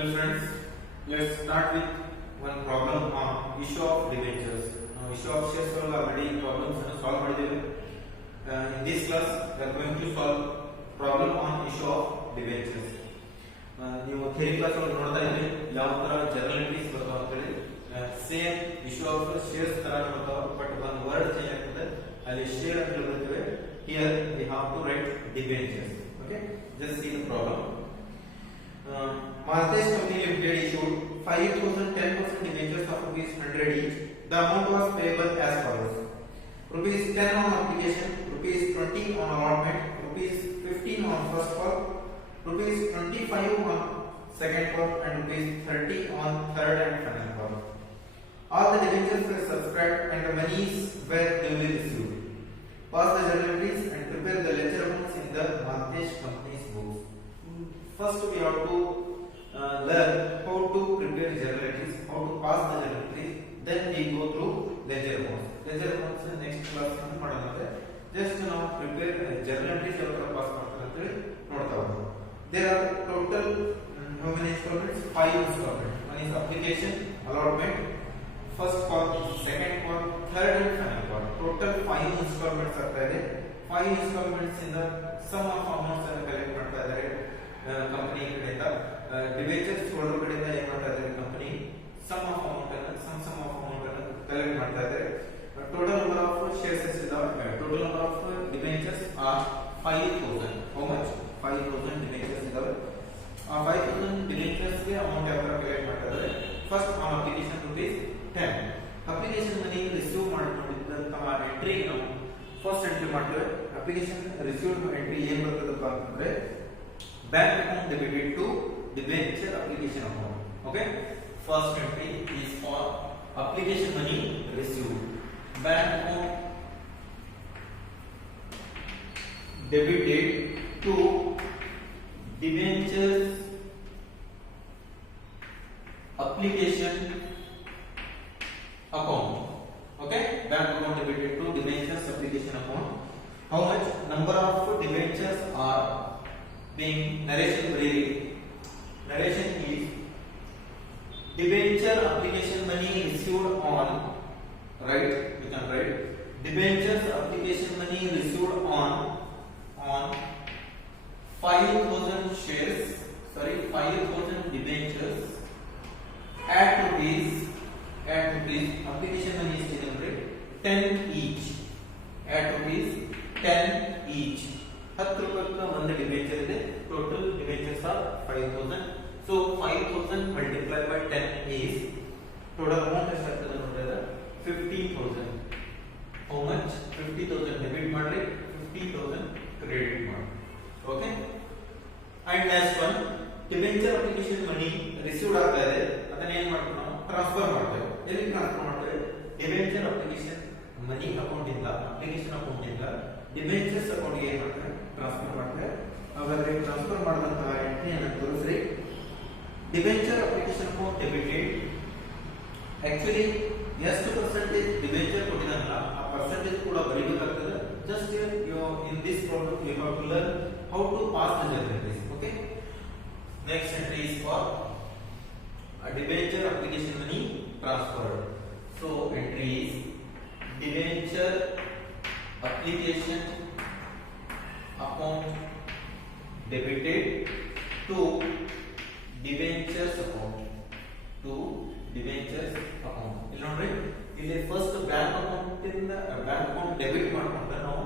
Well friends, let's start with one problem on issue of debentures. Now issue of shares already problems solve ಮಾಡಿದ್ದೇವೆ. In this class we are going to solve problem on issue of debentures. ನೀವು theory class ಅಲ್ಲಿ ನೋಡ್ತಾ ಇದ್ರಿ ಯಾವ ತರ general entries ಬರ್ತಾವ ಅಂತ ಹೇಳಿ ಸೇಮ್ ಇಶ್ಯೂ ಆಫ್ ಶೇರ್ಸ್ ತರ ಬರ್ತಾವ ಬಟ್ ಒಂದು ವರ್ಡ್ ಚೇಂಜ್ ಆಗ್ತದೆ ಅಲ್ಲಿ ಶೇರ್ ಅಂತ ಹೇಳ್ತೇವೆ here we have to write debentures okay just see the problem Maltese Company Limited issued 5,000 10% debentures of rupees 100 each. The amount was payable as follows: rupees 10 on application, rupees 20 on allotment, rupees 15 on first call, rupees 25 on second call, and rupees 30 on third and final call. All the debentures were subscribed and the monies were duly received. Pass the journal entries and prepare the ledger accounts in the Maltese Company's books. First we have to learn how to prepare journal entries, how to pass the journal entries, then we go through ledger accounts. Ledger accounts next class ಅಲ್ಲಿ ಮಾಡೋಣ. Just now prepare journal entries ಯಾವ ತರ ಪಾಸ್ ಮಾಡ್ತಾರೆ ಅಂತ ಹೇಳಿ ನೋಡ್ತಾ ಹೋಗೋಣ. There are total how many installments? 5 installments. One is application, allotment, first call, second call, third and final call. Total 5 installments ಆಗ್ತಾ ಇದೆ. 5 installments ಇಂದ sum of amounts ಅನ್ನು ಕಲೆಕ್ಟ್ ಮಾಡ್ತಾ ಇದ್ದಾರೆ ಕಂಪನಿ ಕಡೆಯಿಂದ ಡಿಬೆಂಚರ್ಸ್ ಹೋಲ್ಡರ್ ಕಡೆಯಿಂದ ಏನು ಮಾಡ್ತಾ ಇದ್ದಾರೆ ಕಂಪನಿ ಸಮ್ ಆಫ್ ಅಮೌಂಟ್ ಅನ್ನು ಕಲೆಕ್ಟ್ ಮಾಡ್ತಾ ಇದ್ದಾರೆ ಟೋಟಲ್ ನಂಬರ್ ಆಫ್ ಶೇರ್ಸ್ ಇದಾವೆ total number of debentures are 5000 how much 5000 debentures ಇದಾವೆ ಆ 5000 ಡಿಬೆಂಚರ್ಸ್ ಗೆ ಅಮೌಂಟ್ ಯಾವ ತರ ಕಲೆಕ್ಟ್ ಮಾಡ್ತಾ ಇದ್ದಾರೆ first on application rupees 10 application money receive ಮಾಡಿಕೊಂಡಿದ್ದಂತಹ ಎಂಟ್ರಿ ನಾವು ಫಸ್ಟ್ ಎಂಟ್ರಿ ಮಾಡ್ತೇವೆ ಅಪ್ಲಿಕೇಶನ್ ರಿಸೀವ್ಡ್ ಎಂಟ್ರಿ ಏನು ಬರ್ತದಪ್ಪ ಅಂತಂದ್ರೆ bank account debited to debenture application account. Okay, first entry is for application money received. Bank account debited to debentures application account. Okay, bank account debited to debentures application account. How much number of debentures are being narration is debenture application money received on right we can write debentures application money received on 5000 shares 5000 debentures at rupees application money is 10 each at rupees 10 each 10 ರೂಪಾಯಿಗೆ ಒಂದು debenture ಇದೆ total debentures are 5000 so 5000 multiply by 10 is total amount ಎಷ್ಟಾಗ್ತದೆ ನೋಡಿದ್ರೆ 15000 how much 50000 ಡೆಬಿಟ್ ಮಾಡ್ರಿ 15000 ಕ್ರೆಡಿಟ್ ಮಾಡಿ okay and next one debenture application ಮನಿ ರಿಸೀವ್ಡ್ ಆಗ್ತಾ ಇದೆ ಅದನ್ನ ಏನು ಮಾಡ್ತೀವಿ ನಾವು ಟ್ರಾನ್ಸ್ಫರ್ ಮಾಡ್ತೇವೆ ಎಲ್ಲಿ ಟ್ರಾನ್ಸ್ಫರ್ ಮಾಡ್ತೇವೆ ಡಿಬೆಂಚರ್ ಅಪ್ಲಿಕೇಶನ್ ಮನಿ ಅಕೌಂಟ್ ಇಂದ ಅಪ್ಲಿಕೇಶನ್ ಅಕೌಂಟ್ ಇಂದ ಡಿಬೆಂಚರ್ಸ್ ಅಕೌಂಟ್ ಗೆ ಏನು ಮಾಡ್ತಾರೆ ಟ್ರಾನ್ಸ್ಫರ್ ಮಾಡ್ತಾರೆ ಹಾಗಾದ್ರೆ ಟ್ರಾನ್ಸ್ಫರ್ ಮಾಡಿದಂತಹ ಎಂಟ್ರಿ ಅನ್ನು ತೋರಿಸ್ರಿ debenture application account debited actually ಎಷ್ಟು ಪರ್ಸೆಂಟೇಜ್ ಡಿಬೆಂಚರ್ ಕೊಟ್ಟಿದ್ದಾರಲ್ಲ ಆ ಪರ್ಸೆಂಟೇಜ್ ಕೂಡ ಬರೀಬೇಕಾಗ್ತದೆ just you in this problem you have to learn how to pass the journal entries okay next entry is for debenture application money transferred so entry is debenture application account debited to debentures account ಇಲ್ಲಿ ನೋಡ್ರಿ ಇಲ್ಲಿ first bank account ಇಂದ bank account debit ಮಾಡ್ಕೊಂಡ್ರೆ ನಾವು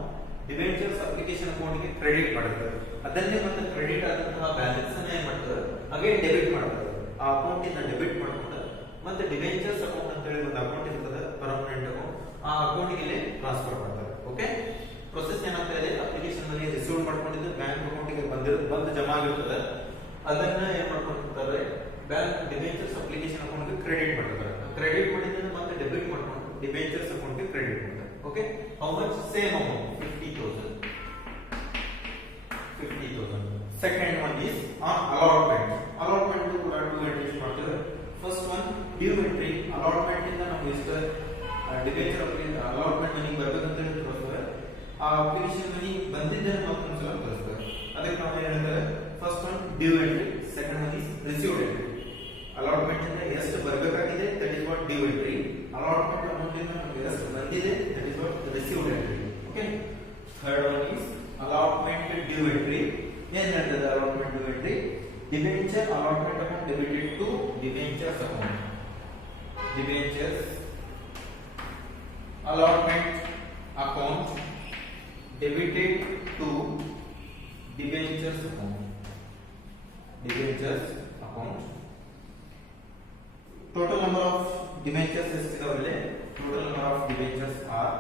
debentures application account ಗೆ credit ಮಾಡ್ತಾರೆ ಅದನ್ನೇ ಮತ್ತೆ ಕ್ರೆಡಿಟ್ ಆದಂತಹ ಬ್ಯಾಲೆನ್ಸ್ ಅನ್ನ ಏನ್ ಮಾಡ್ತಾರೆ ಅಗೇನ್ ಡೆಬಿಟ್ ಮಾಡ್ತಾರೆ ಆ ಅಕೌಂಟ್ ಇಂದ ಡೆಬಿಟ್ ಮಾಡ್ಕೊಂಡು ಮತ್ತೆ ಡಿಬೆಂಚರ್ಸ್ ಅಕೌಂಟ್ ಅಂತ ಹೇಳಿ ಒಂದು ಅಕೌಂಟ್ ಇರ್ತದೆ ಪರ್ಮನೆಂಟ್ ಅಕೌಂಟ್ ಆ ಅಕೌಂಟ್ ಗೆ ಟ್ರಾನ್ಸ್ಫರ್ ಮಾಡ್ತಾರೆ ಓಕೆ ಪ್ರೊಸೆಸ್ ಏನಾಗ್ತಾ ಇದೆ ಅಪ್ಲಿಕೇಶನ್ ಮನಿ ರಿಸೀವ್ ಮಾಡ್ಕೊಂಡಿದ್ದು ಬ್ಯಾಂಕ್ ಅಕೌಂಟ್ ಗೆ ಬಂದು ಜಮಾ ಆಗಿರ್ತದೆ ಅದನ್ನ ಏನ್ ಮಾಡ್ಕೊಂಡಿರ್ತಾರೆ ಬ್ಯಾಂಕ್ ಡಿಬೆಂಚರ್ಸ್ ಅಪ್ಲಿಕೇಶನ್ ಅಕೌಂಟ್ ಗೆ ಕ್ರೆಡಿಟ್ ಮಾಡ್ತಾರೆ ಕ್ರೆಡಿಟ್ ಮಾಡಿದ್ರೆ ಮತ್ತೆ ಡೆಬಿಟ್ ಮಾಡ್ಕೊಂಡು ಡಿಬೆಂಚರ್ಸ್ ಅಕೌಂಟ್ ಗೆ ಕ್ರೆಡಿಟ್ ಮಾಡ್ತಾರೆ okay how much same amount 50000 second one is on allotment ಕೂಡ 2 ಎಂಟ್ರೀಸ್ ಮಾಡ್ತೇವೆ first one due entry allotment ಇಂದ ನಾವು ಎಷ್ಟು ಡಿಬೆಂಚರ್ ಅಲಾಟ್ಮೆಂಟ್ ಮನಿ ಬರಬೇಕಂತ ಹೇಳಿ ತೋರಿಸ್ತೇವೆ ಆ ಅಪ್ಲಿಕೇಶನ್ ಮನಿ ಬಂದಿದ್ದನ್ನು ಮತ್ತೊಂದು ಸಲ ತೋರಿಸ್ತೇವೆ ಅದಕ್ಕೆ ನಾವು ಏನು ಹೇಳ್ತೇವೆ first one due entry second one is received entry debenture allotment account debited to debentures account. Debentures allotment account debited to debentures account. Debentures account. Total number of debentures is total number of debentures are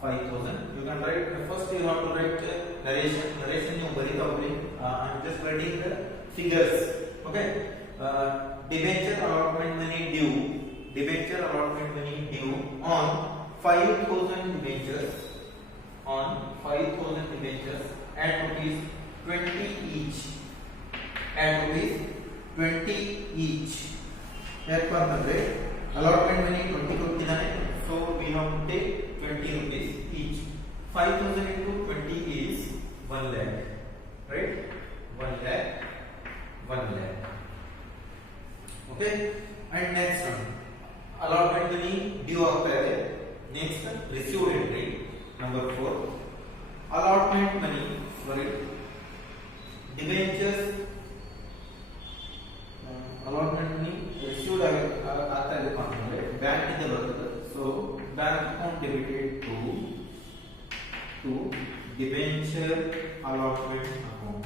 5,000. You can write first. You have to write narration. Narration you barita hogli. I am just writing the figures. Okay. Debenture allotment money due. Debenture allotment money due on 5,000 debentures. On 5,000 debentures at rupees 20 each. At rupees 20 each. Allotment money 20 ಕೊಟ್ಟಿದ್ದಾನೆ, so we have to take 20 rupees each. 5,000 into 20 is 1 lakh, right? 1 lakh, 1 lakh. Okay, and next one, allotment money due ಆಗ್ತಾ ಇದೆ. Next, received entry number 4. Allotment money, debentures allotment money received ಆಗ್ತಾ ಇದೆ ಅಂತಂದ್ರೆ ಬ್ಯಾಂಕ್ ಇಂದ ಬರ್ತದೆ. So bank account debited to debenture allotment account.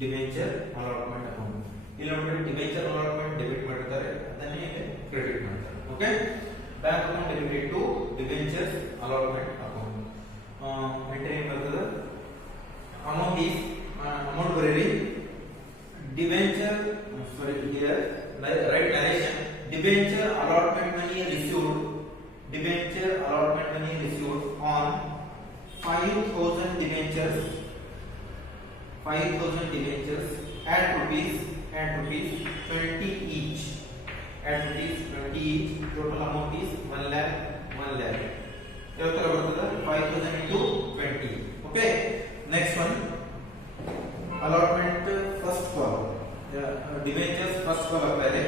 Debenture allotment account. ಇಲ್ಲಿ ನೋಡಿ debenture allotment debit ಮಾಡ್ತಾರೆ, ಅದನ್ನೇ ಇಲ್ಲಿ ಕ್ರೆಡಿಟ್ ಮಾಡ್ತಾರೆ. Okay, bank account debited to debentures allotment account. Entry ಬರ್ತದೆ. amount ಬರೀರಿ. debenture here write narration. Debenture allotment money received. Debenture allotment money received on 5,000 debentures. 5,000 debentures at rupees 20 each. At rupees 20 each. Total amount is 1 lakh. 1 lakh. ಯಾವ ತರ ಬರ್ತದೆ? 5,000 into 20. Okay. Next one. Allotment first call. Debentures first call ಆಗ್ತಾ ಇದೆ.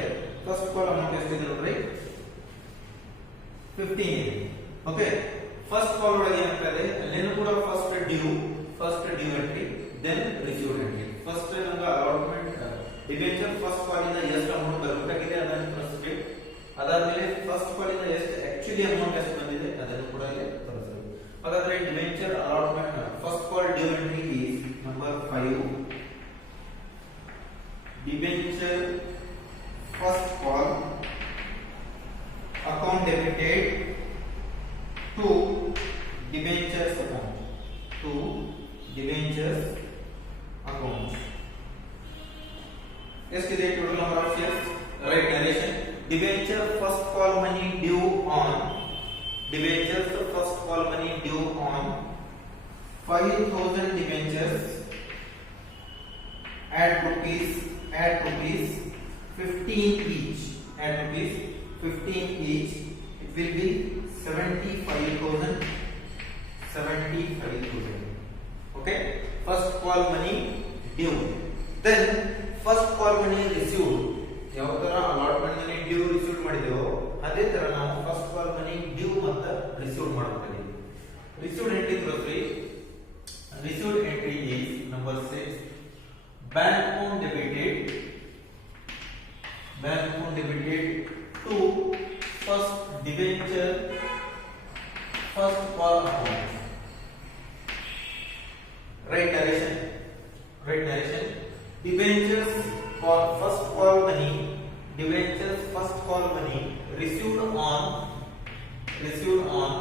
First call amount ಎಷ್ಟಿದೆ ನೋಡ್ರಿ? 15 ಇದೆ. Okay, first call ಒಳಗೆ ಏನಾಗ್ತಾ ಇದೆ, ಅಲ್ಲೇನೂ ಕೂಡ first due entry, then received entry. First ನಮಗೆ ಅಲಾಟ್ಮೆಂಟ್ ಡಿಬೆಂಚರ್ ಫಸ್ಟ್ ಕಾಲ್ ಇಂದ ಎಷ್ಟು ಅಮೌಂಟ್ ಬರಬೇಕಾಗಿದೆ ಅದನ್ನು ತೋರಿಸಬೇಕು. ಅದಾದ್ಮೇಲೆ ಫಸ್ಟ್ ಕಾಲ್ ಇಂದ ಎಷ್ಟು ಆಕ್ಚುಲಿ ಅಮೌಂಟ್ ಎಷ್ಟು ಬಂದಿದೆ ಅದನ್ನು ಕೂಡ ಇಲ್ಲಿ ತೋರಿಸಬೇಕು. ಹಾಗಾದ್ರೆ debenture allotment first call due entry is number 5. Debenture first call account debited to debentures account. To debentures account. Yesterday total number of shares. Right narration. Debenture first call money due on. Debentures first call money due on 5,000 debentures at rupees 15 each. At rupees 15 each, it will be 75,000. Okay, first call money due. Then first call money received. ಯಾವ ತರ allotment money due received ಮಾಡಿದೆವೋ ಅದೇ ತರ ನಾವು first call money due ಮತ್ತು received ಮಾಡಬೇಕು. Received entry ತೋರಿಸ್ರಿ. Received entry is number 6. Bank account debited to first debenture first call account. Right narration. Debentures for first call money. Debentures first call money received on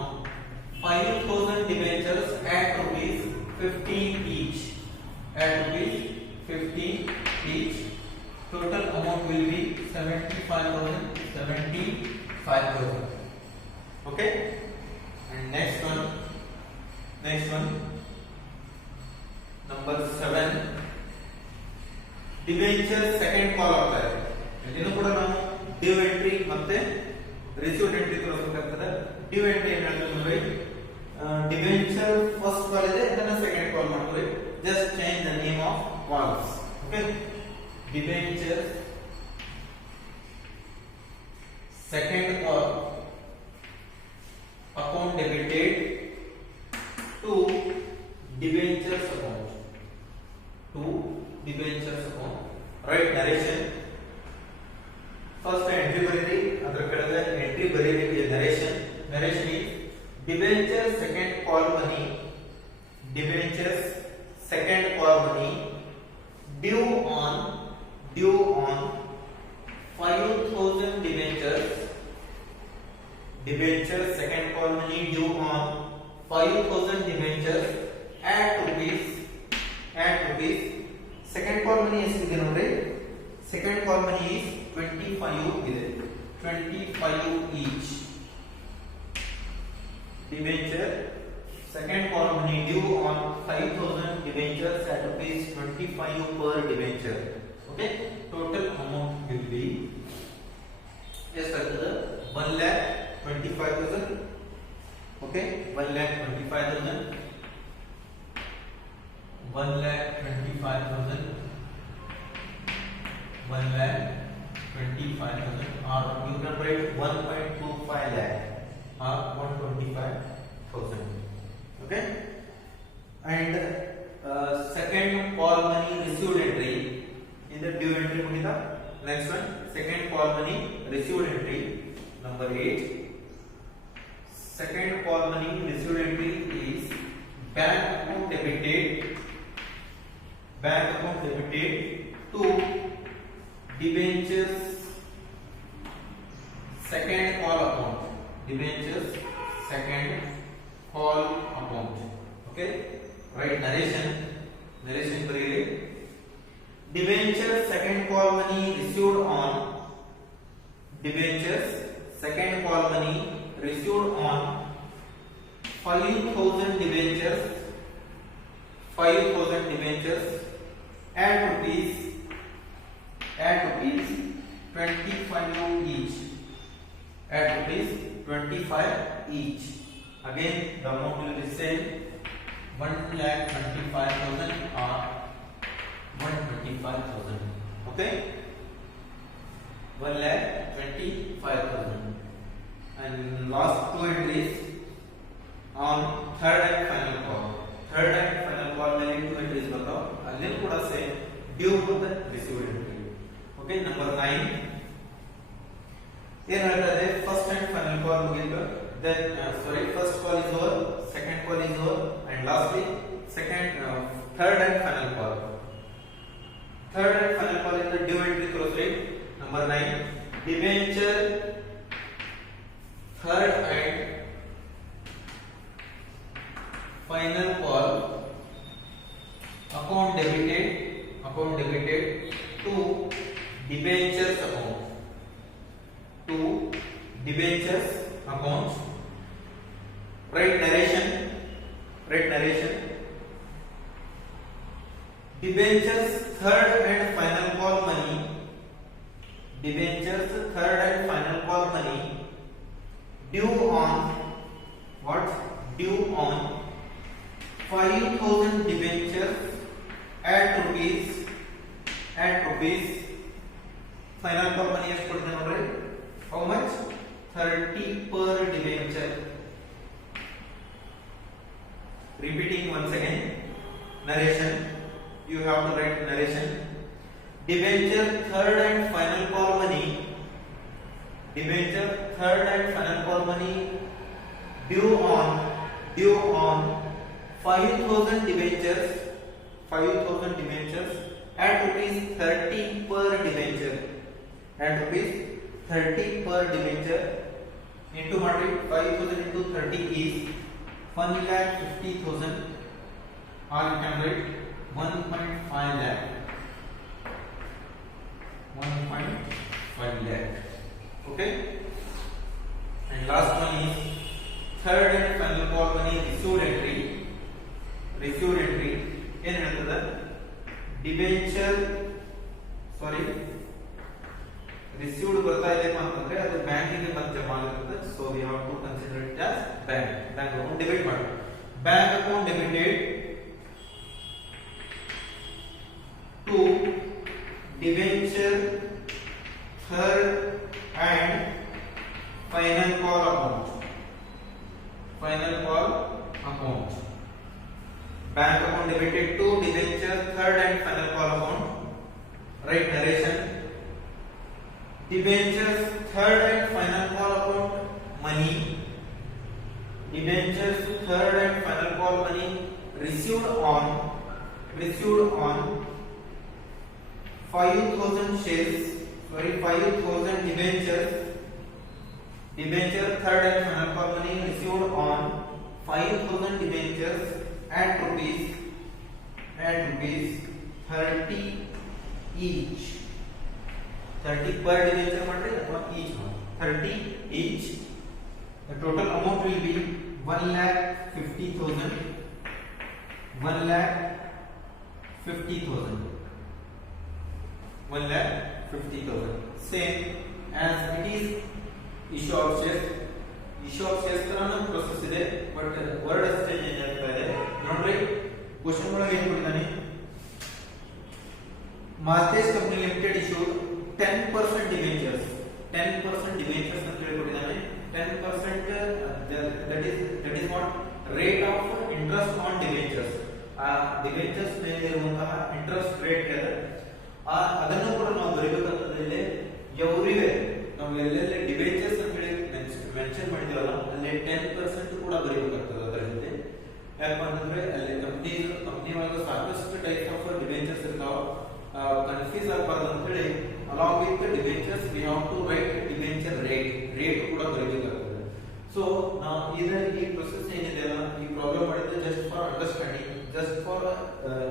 5,000 debentures at rupees 15 each. At rupees 15 each. Total amount will be 75,000. Okay, and next one number 7. Debenture second call ಆಗ್ತಾ ಇದೆ. ಇದನ್ನು ಕೂಡ ನಾವು due entry ಮತ್ತೆ received entry ತೋರಿಸಬೇಕಾಗ್ತದೆ. Due entry ಏನು ಹೇಳ್ತಾರೆ, debenture first ಕಾಲ್ ಇದೆ, ಅದನ್ನ ಸೆಕೆಂಡ್ ಕಾಲ್ ಮಾಡ್ತೀವಿ. Just change the name of calls. Okay, debenture second call account debited to debentures account. Right Write narration. First entry ಬರೀರಿ, ಅದರ ಕೆಳಗೆ entry ಬರೀರಿ narration. Narration is debentures second call money. Debentures second call money due on 5,000 debentures. Debentures second call money due on 5,000 debentures at rupees. Second call money ಎಷ್ಟಿದೆ ನೋಡಿ. Second call money is 25 ಇದೆ. 25 each. Debenture second call money due on 5,000 debentures at rupees 25 per debenture. Okay, total amount will be ಎಷ್ಟಾಗ್ತದೆ 1,25,000. Okay, 1,25,000 1,25,000 or you can write 1.25 lakh or 125,000. Okay, and second call money received entry in the due entry mudida. Next one, second call money received entry number 8. Second call money received entry is bank account debited to debentures second call account. Debentures second call account. Okay, right. Narration ಬರೀರಿ. Debentures second call money received on 5,000 debentures at rupees 25 each. At rupees 25 each. Again, the amount will be same, 1,25,000 or 125,000. Okay, 1,25,000. And last two entries on third and final call. Third and final call ಮೇಲೆ two entries ಬರ್ತಾವ. ಅಲ್ಲಿ ಕೂಡ same due to the received entry. Okay, number 9. ಏನು ಹೇಳ್ತದೆ, first and final call ಮುಗಿತು. Then first call is over, second call is over, and lastly third and final call. Third and final call is the due entry cross rate. Number 9, debenture third and final call account debited to debentures account. Write narration. Debentures third and final call money due on 5,000 debentures at rupees final call money is put in order. How much? 30 per debenture. Repeating once again, narration. You have to write narration. Debenture third and final call money due on 5,000 debentures at rupees 30 per debenture. Into 5,000 into 30 is 1,50,000, or you can write 1.5 lakh. 1.5 lakh. Okay, and last one is third and final call money received entry. ಏನು ಹೇಳ್ತದೆ, debenture received ಬರ್ತಾ ಇದೆ ಅಂತಂದ್ರೆ ಅದು ಬ್ಯಾಂಕಿಗೆ ಬಂದು ಜಮಾ ಆಗುತ್ತೆ. So we have to consider it as bank account debit ಮಾಡಿ. Bank account debited to debenture third and final call account. Bank account debited to debenture third and final call account. Write narration. debentures third and final call account money, debentures third and final call money received on 5,000 shares, 5,000 debenture third and final call money received on 5,000 debentures at rupees 30 each, 30 per debenture ಮಾಡ್ರಿ ಅಥವಾ each 30 each. The total amount will be 1,50,000, 1,50,000 same as it is issue of shares. issue of shares ತರನ process ಇದೆ, but word ಅಷ್ಟೇ ಚೇಂಜ್ ಆಗ್ತಾ ಇದೆ ನೋಡ್ರಿ. ಕ್ವೆಶ್ಚನ್ ಒಳಗೆ ಏನು ಕೊಟ್ಟಿದ್ದಾನೆ, ಮಾಲ್ತೇಶ್ ಕಂಪನಿ ಲಿಮಿಟೆಡ್ issued 10% debentures, 10% debentures ಅಂತ ಹೇಳಿ ಕೊಟ್ಟಿದ್ದಾನೆ. 10% that is what rate of interest on debentures, ಆ ಡಿಬೆಂಚರ್ಸ್ ಮೇಲೆ ಇರುವಂತಹ ಇಂಟ್ರೆಸ್ಟ್ ರೇಟ್ ಇದೆ, ಅದನ್ನು ಕೂಡ ನಾವು ಬರೀಬೇಕಂತಂದ್ರೆ ಎವ್ರಿವೆ ನಾವು ಎಲ್ಲೆಲ್ಲಿ ಡಿಬೆಂಚರ್ಸ್ ಅಂತ ಹೇಳಿ ಮೆನ್ಷನ್ ಮಾಡಿದೀವಲ್ಲ ಅಲ್ಲಿ 10% ಕೂಡ ಬರೀಬೇಕಾಗ್ತದೆ ಅದರ ಜೊತೆ. ಯಾಕಂತ ಅಂತಂದ್ರೆ ಅಲ್ಲಿ ಕಂಪನಿ ಒಳಗೆ ಸಾಕಷ್ಟು ಟೈಪ್ ಆಫ್ ಡಿಬೆಂಚರ್ಸ್ ಇರ್ತಾವ, ಕನ್ಫ್ಯೂಸ್ ಆಗಬಾರ್ದು ಅಂತ ಹೇಳಿ along with the debentures we have to write debenture rate ಕೂಡ ಬರೀಬೇಕಾಗ್ತದೆ. ಸೊ ನಾವು ಈ ಪ್ರೊಸೆಸ್ ಏನಿದೆ ಅಲ್ಲ, ಈ ಪ್ರಾಬ್ಲಮ್ ಮಾಡಿದ್ರೆ just for understanding, just for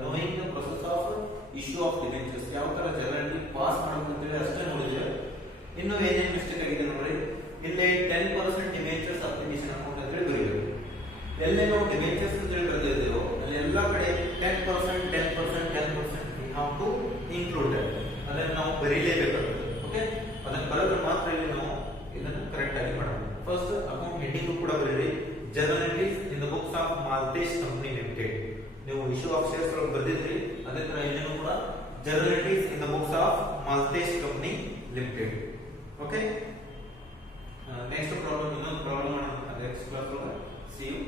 knowing the process of issue of debentures ಯಾವ ತರ ಜನರಲಿ ಪಾಸ್ ಮಾಡಬೇಕು ಅಂತ ಹೇಳಿ ಅಷ್ಟೇ ನೋಡಿದ್ರೆ. ಇನ್ನು ಏನೇನು ಮಿಸ್ಟೇಕ್ ಆಗಿದೆ ನೋಡಿ, ಇಲ್ಲಿ 10% ಡಿಬೆಂಚರ್ಸ್ ಅಪ್ಲಿಕೇಶನ್ ಅಕೌಂಟ್ ಅಂತ ಹೇಳಿ ಬರೀಬೇಕು. ಎಲ್ಲೇ ನಾವು ಡಿಬೆಂಚರ್ಸ್ ಅಂತ ಹೇಳಿ ಬರೆದಿದ್ದೇವೋ ಅಲ್ಲಿ ಎಲ್ಲ ಕಡೆ 10% we have to include that, ಅದನ್ನ ನಾವು ಬರೀಲೇಬೇಕಾಗುತ್ತೆ. ಓಕೆ, ಅದನ್ನ ಬರೆದ್ರೆ ಮಾತ್ರ ಇಲ್ಲಿ ನಾವು ಇದನ್ನ ಕರೆಕ್ಟ್ ಆಗಿ ಮಾಡಬಹುದು. ಫಸ್ಟ್ ಅಕೌಂಟ್ ಹೆಡಿಂಗ್ ಕೂಡ ಬರೀರಿ, journal entries in the books of Malthesh company limited. ನೀವು ಇಶ್ಯೂ ಆಫ್ ಶೇರ್ಸ್ ಒಳಗೆ ಬರೆದಿದ್ರಿ, ಅದೇ ತರ ಇಲ್ಲಿನೂ ಕೂಡ journal entries in the books of Malthesh company limited. Okay, next problem, ಇನ್ನೊಂದು ಪ್ರಾಬ್ಲಮ್ ಮಾಡೋಣ ನೆಕ್ಸ್ಟ್ ಕ್ಲಾಸ್ ಒಳಗೆ. See you.